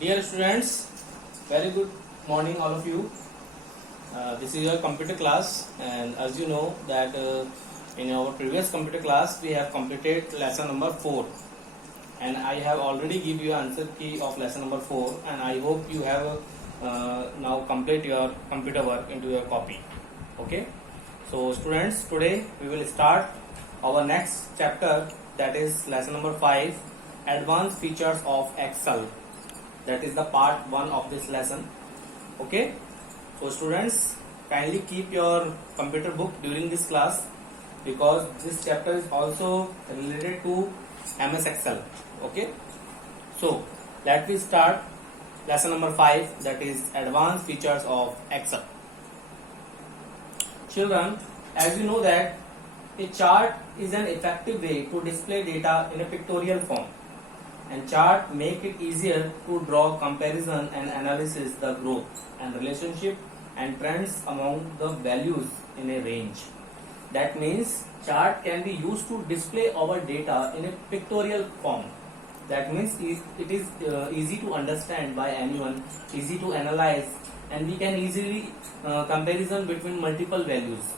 Dear students, very good morning all of you. This is your computer class, and as you know that in our previous computer class we have completed lesson number 4, and I have already give you answer key of lesson number 4, and I hope you have now complete your computer work into your copy. Okay, so students, today we will start our next chapter, that is lesson number 5, advanced features of Excel. That is the part 1 of this lesson. Okay, so students, kindly keep your computer book during this class, because this chapter is also related to MS Excel. Okay, so let me start lesson number 5, that is advanced features of Excel. Children, as you know that a chart is an effective way to display data in a pictorial form, and chart make it easier to draw comparison and analysis the growth and relationship and trends among the values in a range. That means chart can be used to display our data in a pictorial form. That means it is easy to understand by anyone, easy to analyze, and we can easily comparison between multiple values.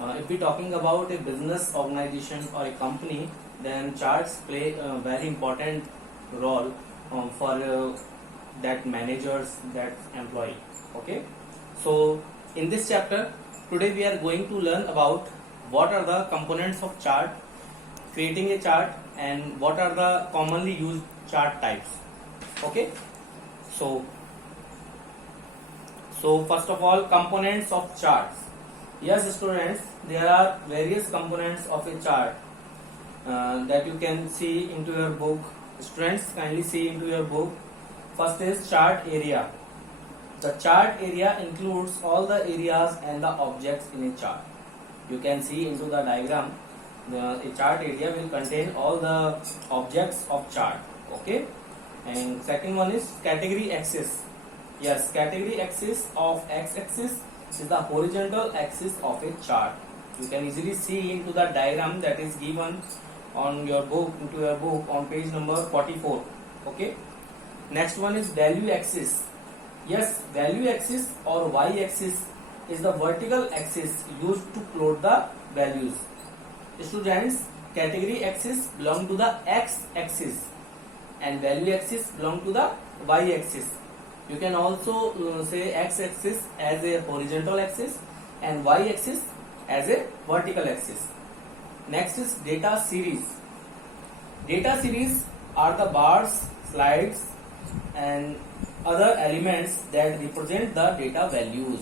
If we talking about a business organization or a company, then charts play a very important role for that managers, that employee. Okay, so in this chapter today we are going to learn about what are the components of chart, creating a chart, and what are the commonly used chart types. Okay, so first of all, components of charts. Yes students, there are various components of a chart that you can see into your book. Students, kindly see into your book. First is chart area. The chart area includes all the areas and the objects in a chart. You can see into the diagram, a chart area will contain all the objects of chart. Okay, and second one is category axis. Yes, category axis of x-axis is the horizontal axis of a chart. You can easily see into the diagram that is given on your book, into your book on page number 44. Okay, next one is value axis. Yes, value axis or y-axis is the vertical axis used to plot the values. Students, category axis belong to the x-axis and value axis belong to the y-axis. You can also say x-axis as a horizontal axis and y-axis as a vertical axis. Next is data series. Data series are the bars, slides, and other elements that represent the data values.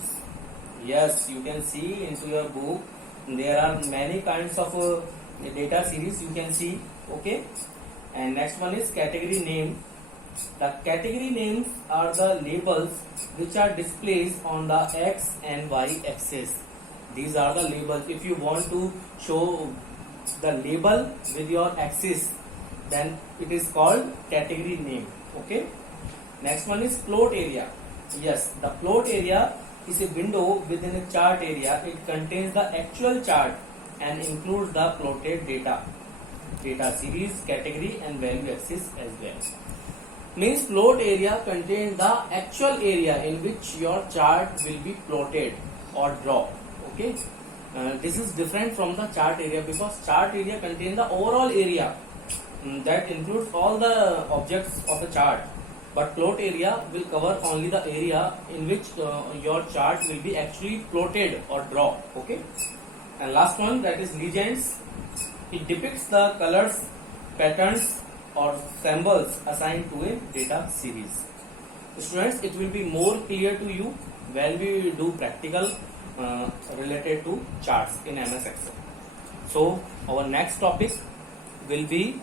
Yes, you can see into your book there are many kinds of data series you can see. Okay, and next one is category name. The category names are the labels which are displayed on the x and y axis. These are the labels. If you want to show the label with your axis, then it is called category name. Okay, next one is plot area. Yes, the plot area is a window within a chart area. It contains the actual chart and includes the plotted data series, category, and value axis as well. Means plot area contains the actual area in which your chart will be plotted or drawn. Okay, this is different from the chart area, because chart area contains the overall area that includes all the objects of a chart, but plot area will cover only the area in which your chart will be actually plotted or drawn. Okay, and last one, that is legends. It depicts the colors, patterns, or symbols assigned to a data series. Students, it will be more clear to you when we do practical related to charts in MS Excel. So our next topic will be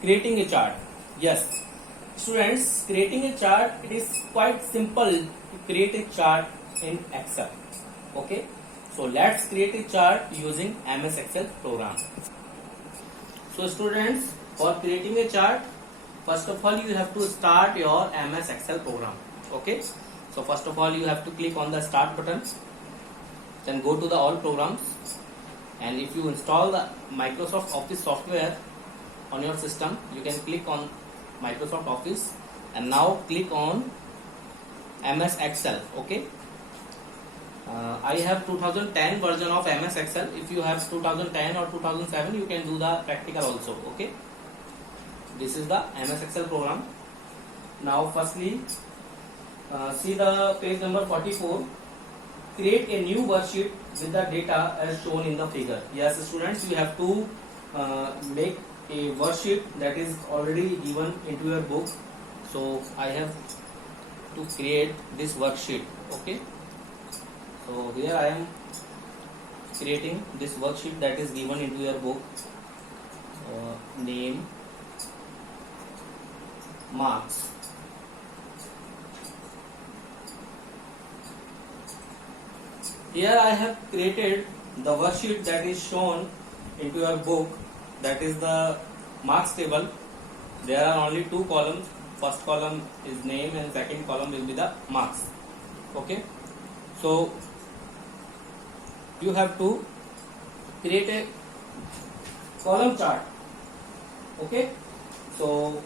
creating a chart. Yes, students, creating a chart, it is quite simple to create a chart in Excel. Okay, so let's create a chart using MS Excel program. So students, for creating a chart, first of all you have to start your MS Excel program. Okay, so first of all you have to click on the start button, then go to the all programs, and if you install the Microsoft Office software, on your system, you can click on Microsoft Office and now click on MS Excel. Okay, I have 2010 version of MS Excel. If you have 2010 or 2007, you can do the practical also. Okay, this is the MS Excel program. Now firstly, see the page number 44. Create a new worksheet with the data as shown in the figure. Yes, students, you have to make a worksheet that is already given into your book. So I have to create this worksheet. Okay, so here I am creating this worksheet that is given into your book. Name, marks. Here I have created the worksheet that is shown into your book, that is the marks table. There are only two columns. First column is name and second column will be the marks. Okay, so you have to create a column chart. Okay, so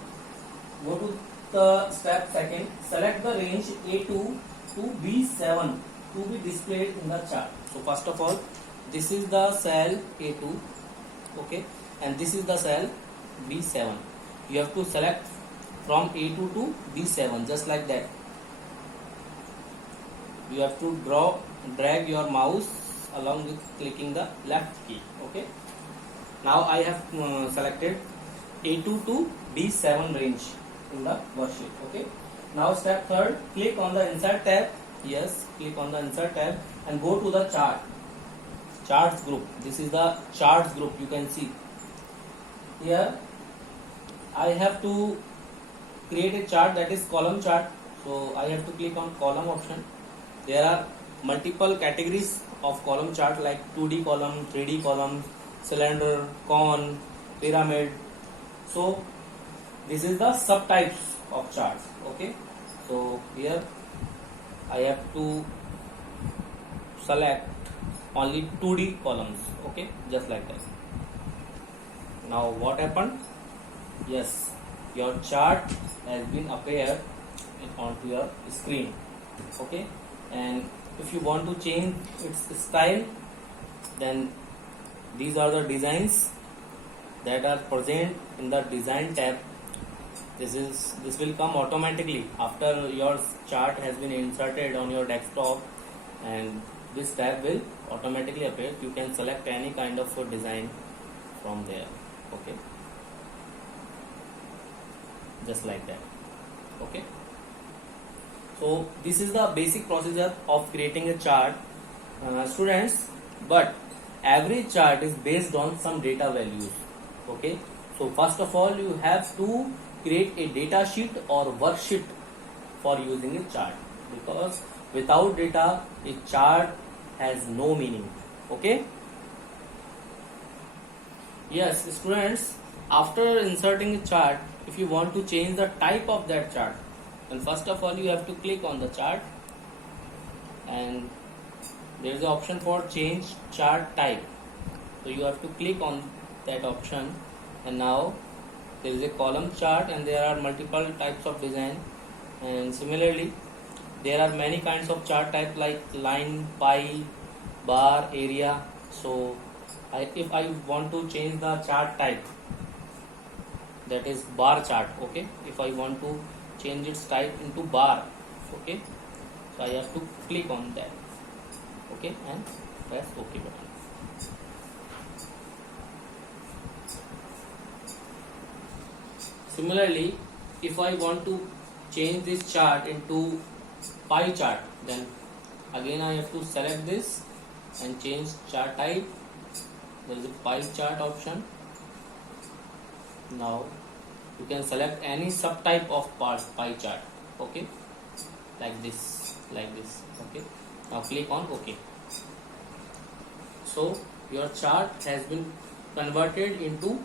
go to the step second. Select the range A2 to B7 to be displayed in the chart. So first of all, this is the cell A2, okay, and this is the cell B7. You have to select from A2 to B7, just like that. You have to drag your mouse along with clicking the left key. Okay, now I have selected A2 to B7 range in the worksheet. Okay, now step third, click on the insert tab. Yes, click on the insert tab and go to the charts group. This is the charts group. You can see here I have to create a chart that is column chart. So I have to click on column option. There are multiple categories of column chart like 2D column, 3D column, cylinder, cone, pyramid. So this is the subtypes of charts. Okay, so here I have to select only 2D columns. Okay, just like that. Now what happened? Yes, your chart has been appeared onto your screen. Okay, and if you want to change its style, then these are the designs that are present in the design tab. This will come automatically after your chart has been inserted on your desktop, and this tab will automatically appear. You can select any kind of a design from there. Okay, just like that. Okay, so this is the basic procedure of creating a chart, students, but every chart is based on some data values. Okay, so first of all, you have to create a data sheet or worksheet for using a chart, because without data a chart has no meaning. Okay, yes, students, after inserting a chart, if you want to change the type of that chart, then first of all you have to click on the chart, and there is an option for change chart type. So you have to click on that option, and now there is a column chart and there are multiple types of design, and similarly there are many kinds of chart type like line, pie, bar, area. So if I want to change the chart type, that is bar chart. Okay, if I want to change its type into bar, okay, so I have to click on that. Okay, and press OK button. Similarly, if I want to change this chart into pie chart, then again I have to select this and change chart type. There is a pie chart option. Now you can select any subtype of pie chart. Okay, like this. Okay, now click on OK. So your chart has been converted into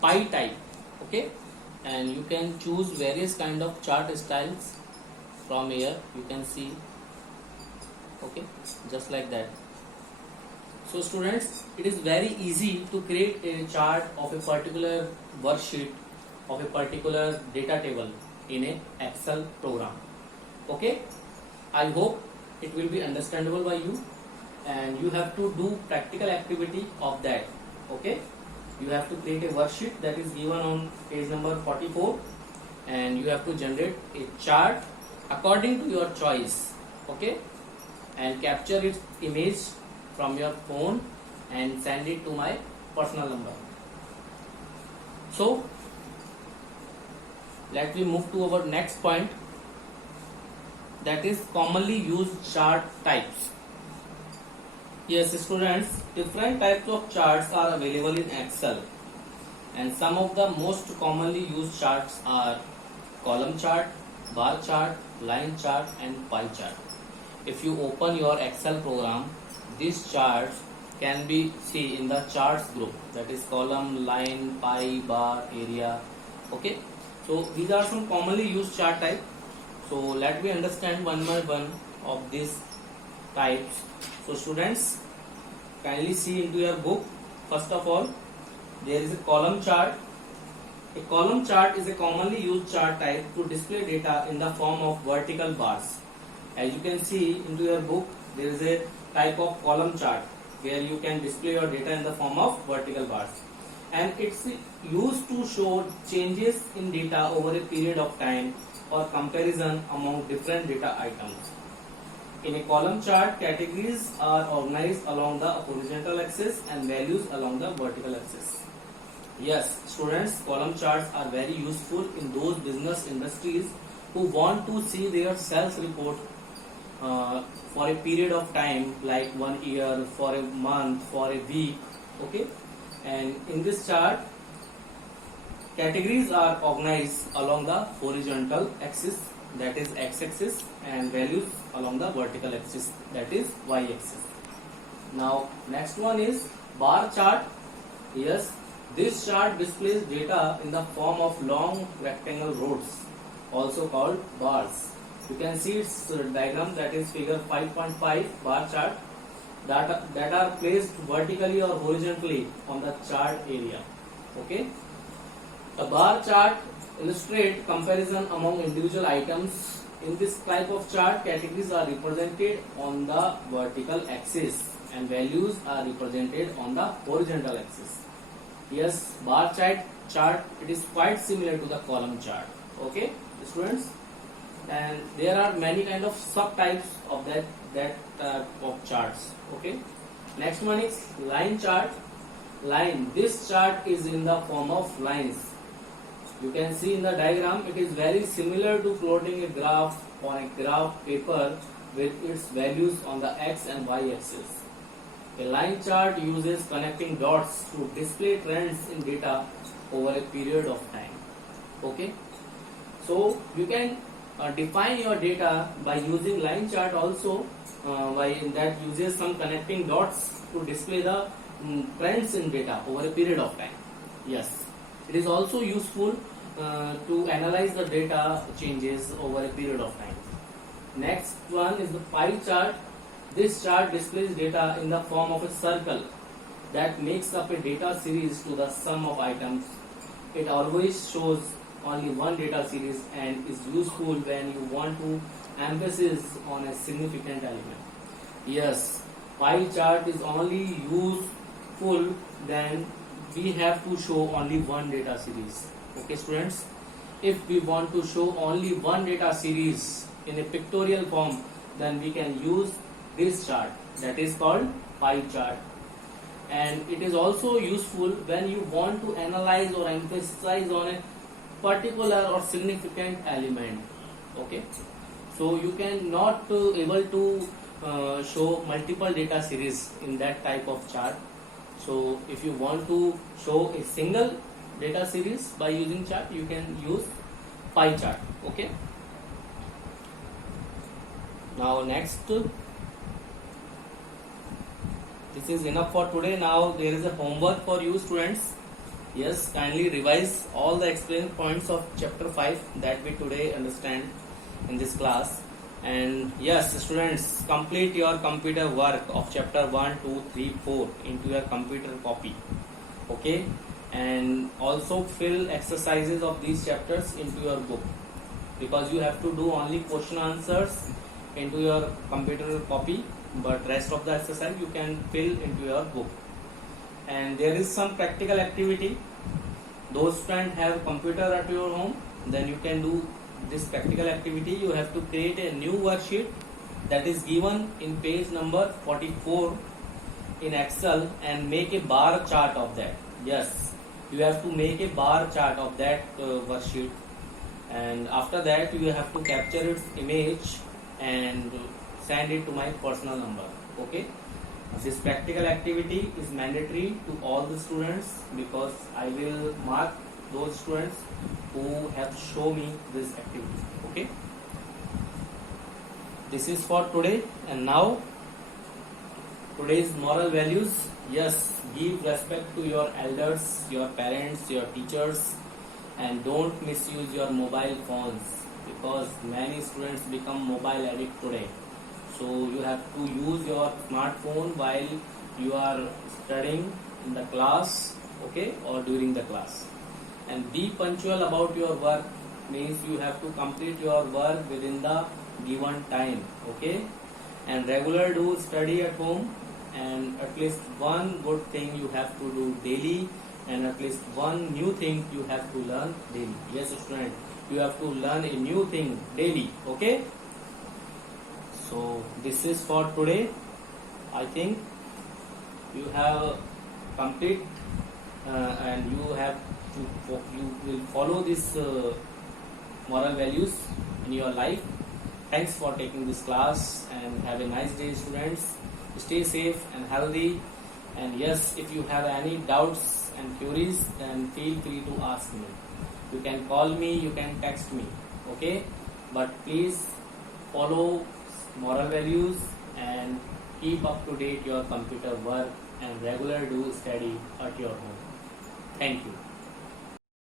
pie type. Okay, and you can choose various kind of chart styles from here. You can see. Okay, just like that. So students, it is very easy to create a chart of a particular worksheet of a particular data table in a Excel program. Okay, I hope it will be understandable by you, and you have to do practical activity of that. Okay, you have to create a worksheet that is given on page number 44, and you have to generate a chart according to your choice. Okay, and capture its image from your phone and send it to my personal number. So let me move to our next point, that is commonly used chart types. Yes students, different types of charts are available in Excel, and some of the most commonly used charts are column chart, bar chart, line chart and pie chart. If you open your Excel program, these charts can be seen in the charts group, that is column, line, pie, bar, area. Okay, so these are some commonly used chart type. So let me understand one by one of these types. So students, kindly see into your book. First of all, there is a column chart. A column chart is a commonly used chart type to display data in the form of vertical bars. As you can see into your book, there is a type of column chart where you can display your data in the form of vertical bars, and it's used to show changes in data over a period of time or comparison among different data items. In a column chart, categories are organized along the horizontal axis and values along the vertical axis. Yes, students, column charts are very useful in those business industries who want to see their sales report for a period of time, like 1 year, for a month, for a week. Okay, and in this chart, categories are organized along the horizontal axis, that is x-axis, and values along the vertical axis, that is y-axis. Now next one is bar chart. Yes, this chart displays data in the form of long rectangle rows, also called bars. You can see its diagram, that is figure 5.5 bar chart, that are placed vertically or horizontally on the chart area. Okay, the bar chart illustrates comparison among individual items. In this type of chart, categories are represented on the vertical axis and values are represented on the horizontal axis. Yes, bar chart, it is quite similar to the column chart. Okay, students, and there are many kind of subtypes of that type of charts. Okay, next one is line chart. Line, this chart is in the form of lines. You can see in the diagram, it is very similar to plotting a graph on a graph paper with its values on the x and y axis. A line chart uses connecting dots to display trends in data over a period of time. Okay, so you can define your data by using line chart also, by that uses some connecting dots to display the trends in data over a period of time. Yes, it is also useful to analyze the data changes over a period of time. Next one is the pie chart. This chart displays data in the form of a circle that makes up a data series to the sum of items. It always shows only one data series and is useful when you want to emphasize on a significant element. Yes, pie chart is only useful when we have to show only one data series. Okay students, if we want to show only one data series in a pictorial form, then we can use this chart, that is called pie chart. And it is also useful when you want to analyze or emphasize on a particular or significant element. Okay, so you can not able to show multiple data series in that type of chart. So if you want to show a single data series by using chart, you can use pie chart. Okay, now next, this is enough for today. Now there is a homework for you students. Yes, kindly revise all the explained points of chapter 5 that we today understand in this class, And yes, students, complete your computer work of chapter 1, 2, 3, 4 into your computer copy. Okay, and also fill exercises of these chapters into your book, because you have to do only question answers into your computer copy, but rest of the exercise you can fill into your book. And there is some practical activity. Those students have computer at your home, then you can do this practical activity. You have to create a new worksheet that is given in page number 44 in Excel and make a bar chart of that. Yes, you have to make a bar chart of that worksheet, and after that you have to capture its image and send it to my personal number. Okay, this practical activity is mandatory to all the students, because I will mark those students who have shown me this activity. Okay, this is for today. And now today's moral values. Yes, give respect to your elders, your parents, your teachers, and don't misuse your mobile phones, because many students become mobile addict today. So you have to use your smartphone while you are studying in the class, okay, or during the class. And be punctual about your work, means you have to complete your work within the given time, okay. And regular do study at home, and at least one good thing you have to do daily, and at least one new thing you have to learn daily. Yes, student, you have to learn a new thing daily. Okay, so this is for today. I think you have complete and you will follow this moral values in your life. Thanks for taking this class, and have a nice day, students. Stay safe and healthy. And yes, if you have any doubts and queries, then feel free to ask me. You can call me, you can text me. Okay, but please follow moral values and keep up to date your computer work, and regular do study at your home. Thank you.